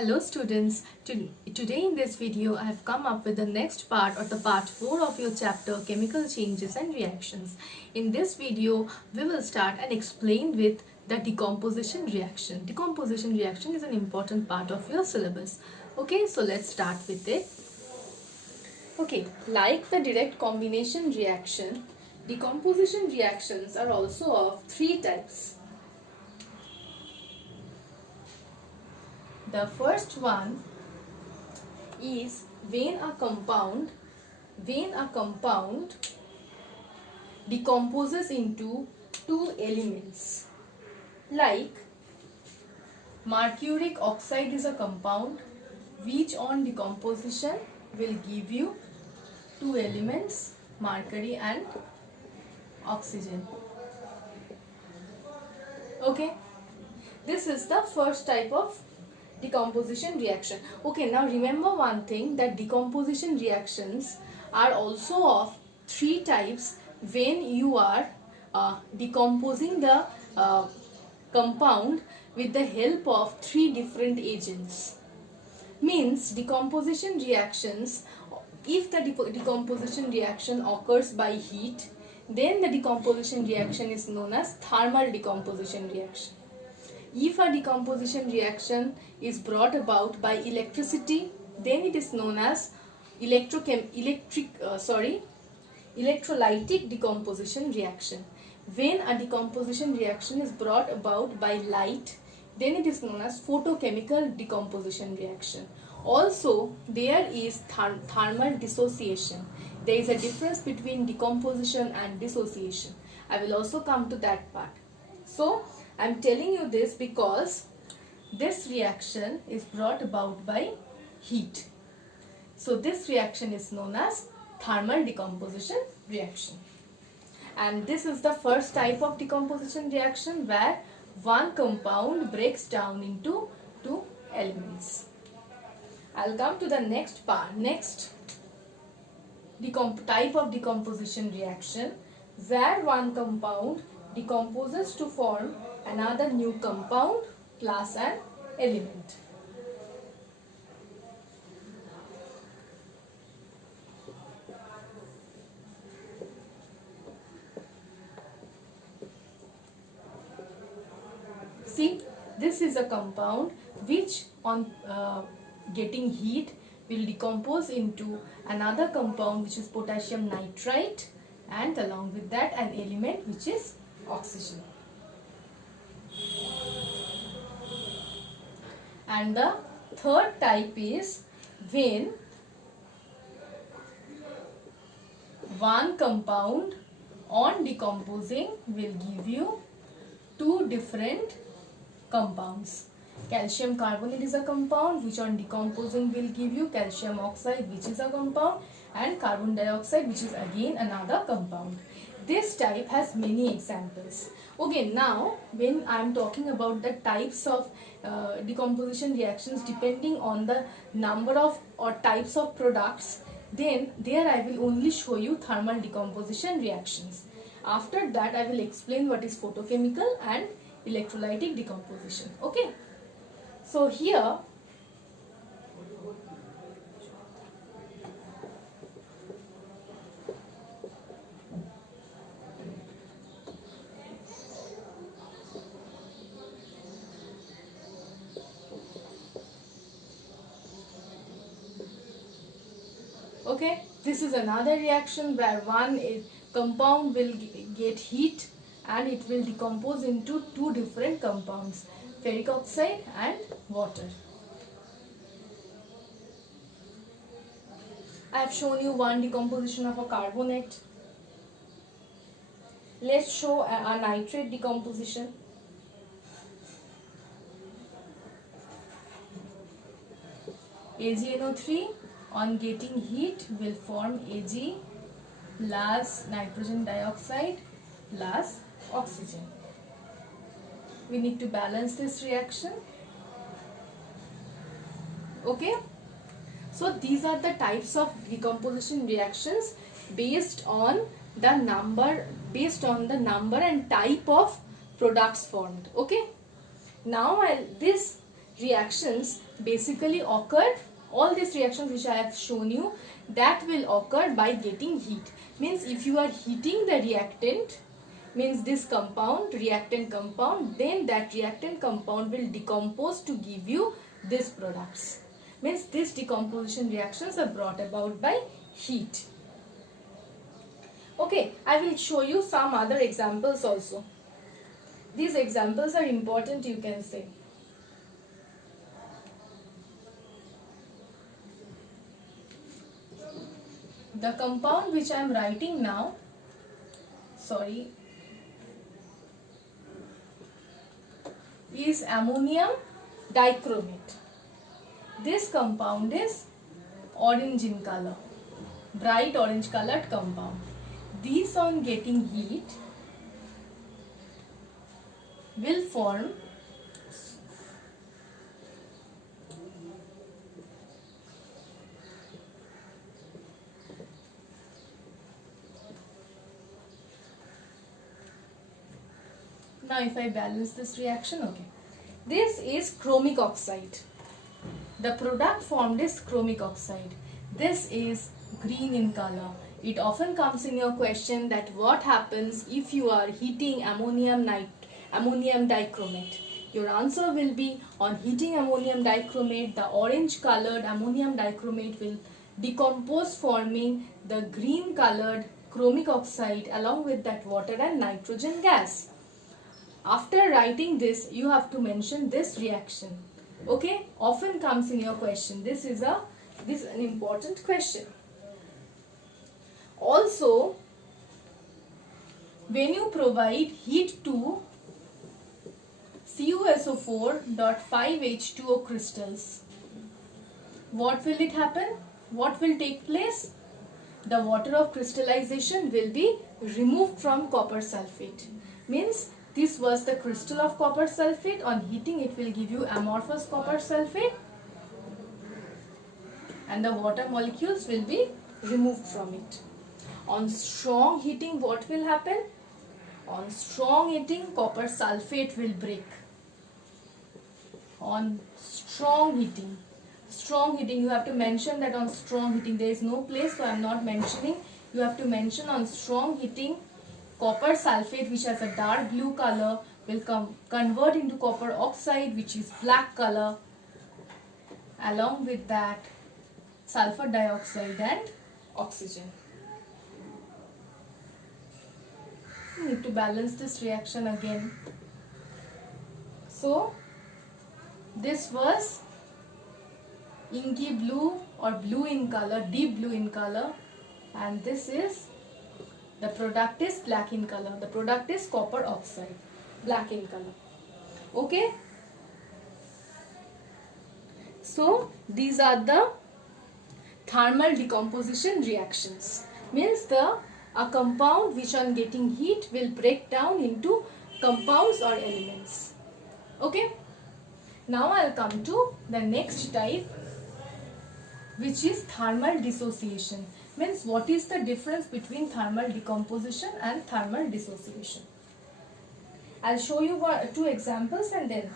Hello students, today in this video I have come up with the next part or the part 4 of your chapter chemical changes and reactions. In this video we will start and explain with the decomposition reaction. Decomposition reaction is an important part of your syllabus. Okay, so let's start with it. Okay, like the direct combination reaction, decomposition reactions are also of three types. The first one is when a compound decomposes into two elements. Like mercuric oxide is a compound which on decomposition will give you two elements, mercury and oxygen. Okay, this is the first type of decomposition reaction. Okay, now remember one thing, that decomposition reactions are also of three types when you are decomposing the compound with the help of three different agents. Means decomposition reactions, if the decomposition reaction occurs by heat, then the decomposition reaction is known as thermal decomposition reaction. If a decomposition reaction is brought about by electricity, then it is known as electrolytic decomposition reaction. When a decomposition reaction is brought about by light, then it is known as photochemical decomposition reaction. Also, there is thermal dissociation. There is a difference between decomposition and dissociation. I will also come to that part. So, I am telling you this because this reaction is brought about by heat. So this reaction is known as thermal decomposition reaction. And this is the first type of decomposition reaction where one compound breaks down into two elements. I'll come to the next part. Next type of decomposition reaction where one compound decomposes to form another new compound, class and element. See, this is a compound which on getting heat will decompose into another compound which is potassium nitrite, and along with that an element which is oxygen. And the third type is when one compound on decomposing will give you two different compounds. Calcium carbonate is a compound which on decomposing will give you calcium oxide, which is a compound, and carbon dioxide, which is again another compound. This type has many examples. Okay, now when I am talking about the types of decomposition reactions depending on the number of or types of products, then there I will only show you thermal decomposition reactions. After that I will explain what is photochemical and electrolytic decomposition. Okay, so here okay, this is another reaction where one compound will get heat and it will decompose into two different compounds, ferric oxide and water. I have shown you one decomposition of a carbonate. Let's show a nitrate decomposition. AgNO3 on getting heat will form Ag plus nitrogen dioxide plus oxygen. We need to balance this reaction. Okay, so these are the types of decomposition reactions based on the number and type of products formed. Okay, now this reactions basically occur, all these reactions which I have shown you, that will occur by getting heat. Means if you are heating the reactant, means this compound, reactant compound, then that reactant compound will decompose to give you these products. Means these decomposition reactions are brought about by heat. Okay, I will show you some other examples also. These examples are important, you can say. The compound which I am writing now, is ammonium dichromate. This compound is orange in color, bright orange colored compound. These on getting heat will form now if I balance this reaction, okay, this is chromic oxide. The product formed is chromic oxide. This is green in color. It often comes in your question that what happens if you are heating ammonium dichromate. Your answer will be, on heating ammonium dichromate, the orange colored ammonium dichromate will decompose, forming the green colored chromic oxide along with that water and nitrogen gas. After writing this, you have to mention this reaction. Okay, often comes in your question. This is an important question. Also, when you provide heat to CuSO4.5H2O crystals, what will it happen? What will take place? The water of crystallization will be removed from copper sulfate. Means this was the crystal of copper sulfate. On heating, it will give you amorphous copper sulfate, and the water molecules will be removed from it. On strong heating, what will happen? On strong heating, copper sulfate will break. On strong heating, you have to mention that on strong heating. There is no place, so I am not mentioning. You have to mention on strong heating, copper sulfate, which has a dark blue color, will convert into copper oxide, which is black color. Along with that, sulfur dioxide and oxygen. You need to balance this reaction again. So, this was inky blue or blue in color, deep blue in color, and this is, the product is black in color. The product is copper oxide, black in color. Okay. So, these are the thermal decomposition reactions. Means a compound which on getting heat will break down into compounds or elements. Okay. Now I'll come to the next type, which is thermal dissociation. Means what is the difference between thermal decomposition and thermal dissociation? I'll show you two examples and then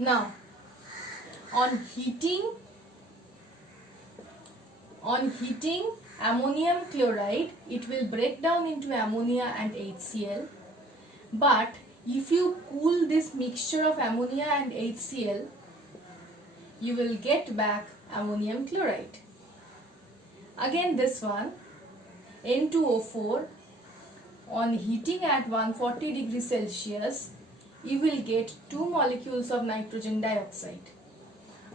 now, on heating ammonium chloride, it will break down into ammonia and HCl. But if you cool this mixture of ammonia and HCl, you will get back ammonium chloride. Again this one, N2O4, on heating at 140 degrees Celsius, you will get 2 molecules of nitrogen dioxide.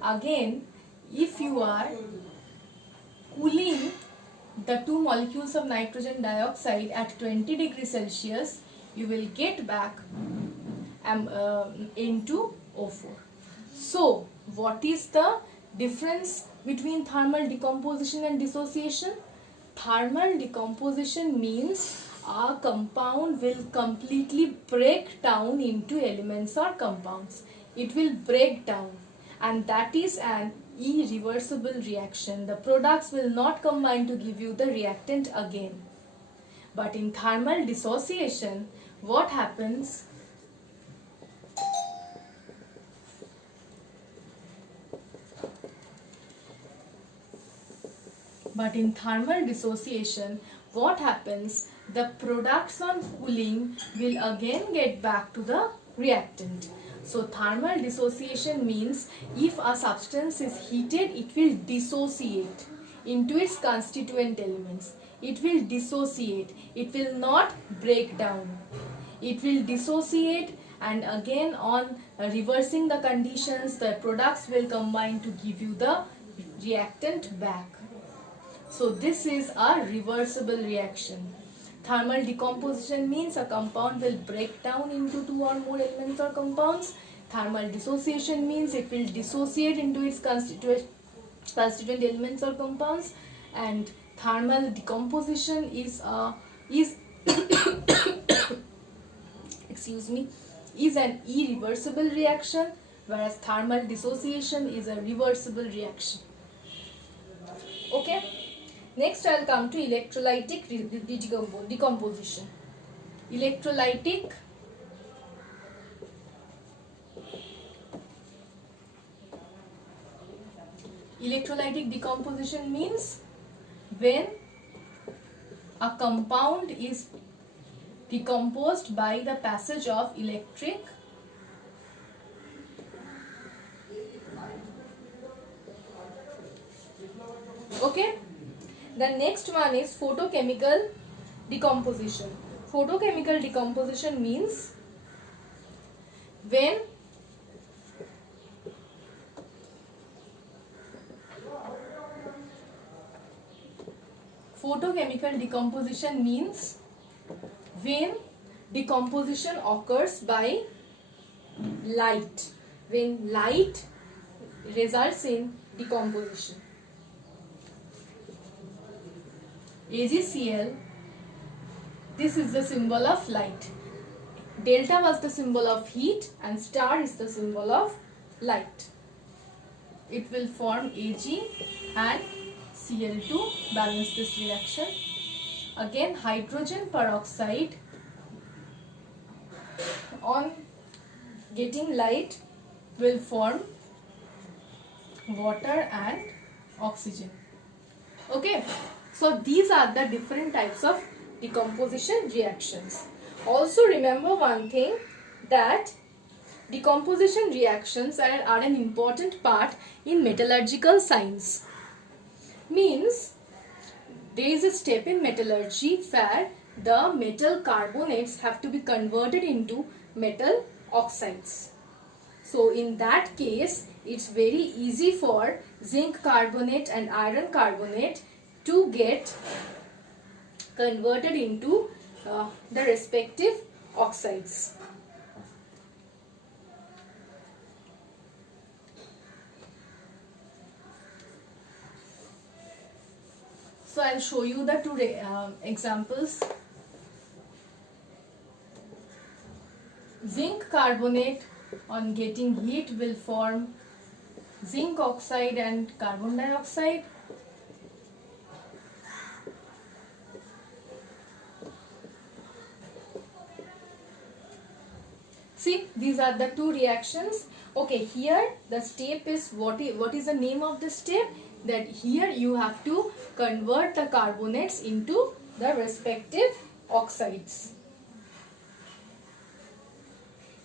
Again, if you are cooling the 2 molecules of nitrogen dioxide at 20 degrees Celsius, you will get back N2O4. So, what is the difference between thermal decomposition and dissociation? thermal decomposition means a compound will completely break down into elements or compounds. It will break down, and that is an irreversible reaction. The products will not combine to give you the reactant again. But in thermal dissociation, what happens? But in thermal dissociation, what happens? The products on cooling will again get back to the reactant. So thermal dissociation means if a substance is heated, it will dissociate into its constituent elements. It will dissociate. It will not break down. It will dissociate, and again on reversing the conditions, the products will combine to give you the reactant back. So this is a reversible reaction. Thermal decomposition means a compound will break down into two or more elements or compounds. Thermal dissociation means it will dissociate into its constituent elements or compounds. And thermal decomposition is excuse me, is an irreversible reaction, whereas thermal dissociation is a reversible reaction. Okay. Next, I will come to electrolytic decomposition. Electrolytic decomposition means when a compound is decomposed by the passage of electric okay. The next one is photochemical decomposition. Photochemical decomposition means when decomposition occurs by light. When light results in decomposition. AgCl, this is the symbol of light. Delta was the symbol of heat and star is the symbol of light. It will form Ag and Cl to balance this reaction. Again, hydrogen peroxide on getting light will form water and oxygen. Okay. So these are the different types of decomposition reactions. Also remember one thing, that decomposition reactions are an important part in metallurgical science. Means there is a step in metallurgy where the metal carbonates have to be converted into metal oxides. So in that case, it's very easy for zinc carbonate and iron carbonate to get converted into the respective oxides. So I'll show you the two examples. Zinc carbonate on getting heat will form zinc oxide and carbon dioxide. See, these are the two reactions. Okay, here the step is what is the name of the step? That here you have to convert the carbonates into the respective oxides.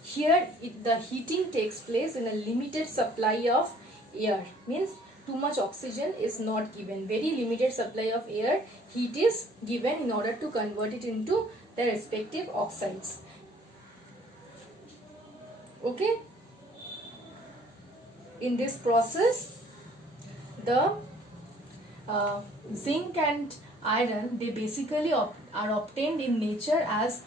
Here the heating takes place in a limited supply of air. Means too much oxygen is not given. Very limited supply of air. Heat is given in order to convert it into the respective oxides. Okay. In this process, the zinc and iron, they basically are obtained in nature as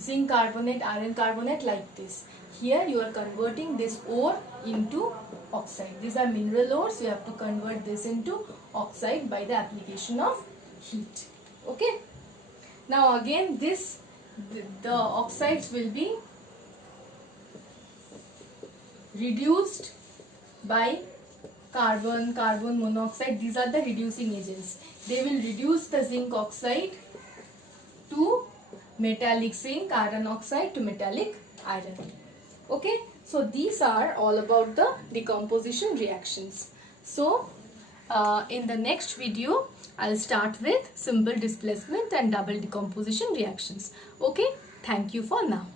zinc carbonate, iron carbonate, like this. Here you are converting this ore into oxide. These are mineral ores. You have to convert this into oxide by the application of heat. Okay. Now again the oxides will be reduced by carbon monoxide. These are the reducing agents. They will reduce the zinc oxide to metallic zinc, iron oxide to metallic iron. Okay, so these are all about the decomposition reactions. So in the next video I'll start with simple displacement and double decomposition reactions. Okay, thank you for now.